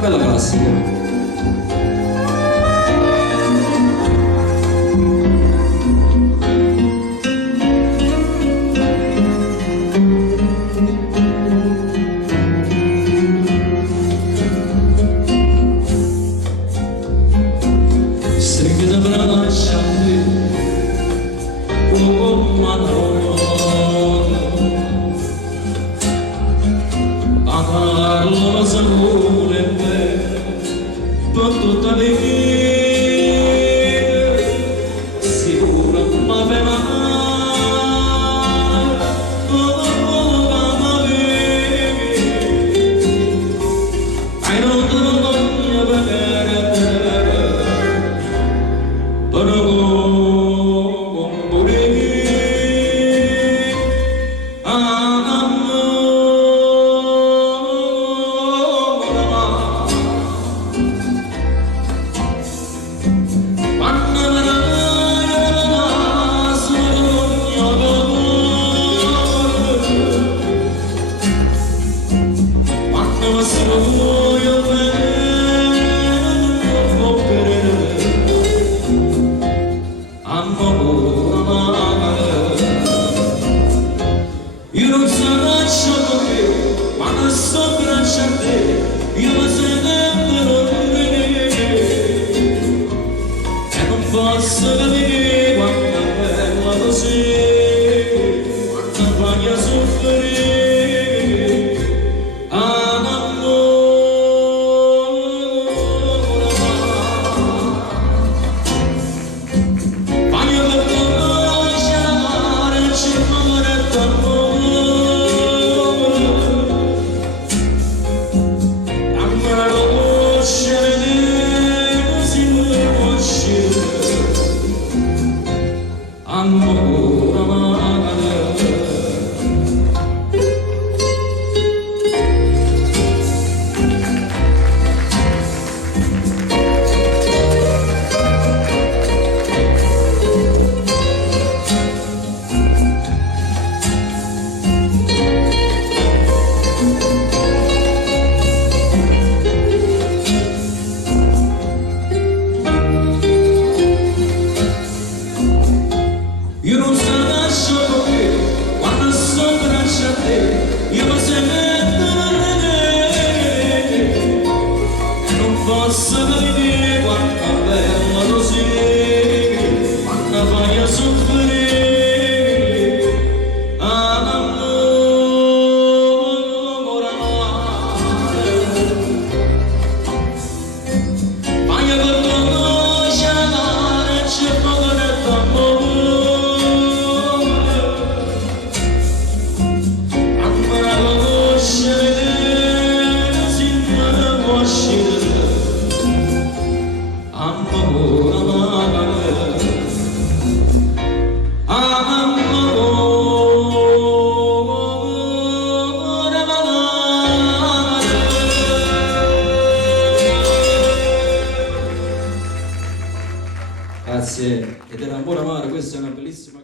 bella classica. Stringete braccia a te, oh Madonna, a farlo sapore per tutta la vita, sicura ma per io non so che, ma non so grazie a te, io mi sento e non posso capire quanto è bella così, quanto voglio soffrire, voglio per conoscere l'amore, ci muore d'amore. Io non so lascio che quando sono braccia a te, io mi sento e non posso capire quanto è bella così, quando voglio soffrire, voglio per conoscere l'amore, c'è poco d'amore. Grazie, ed era amore amaro, questa è una bellissima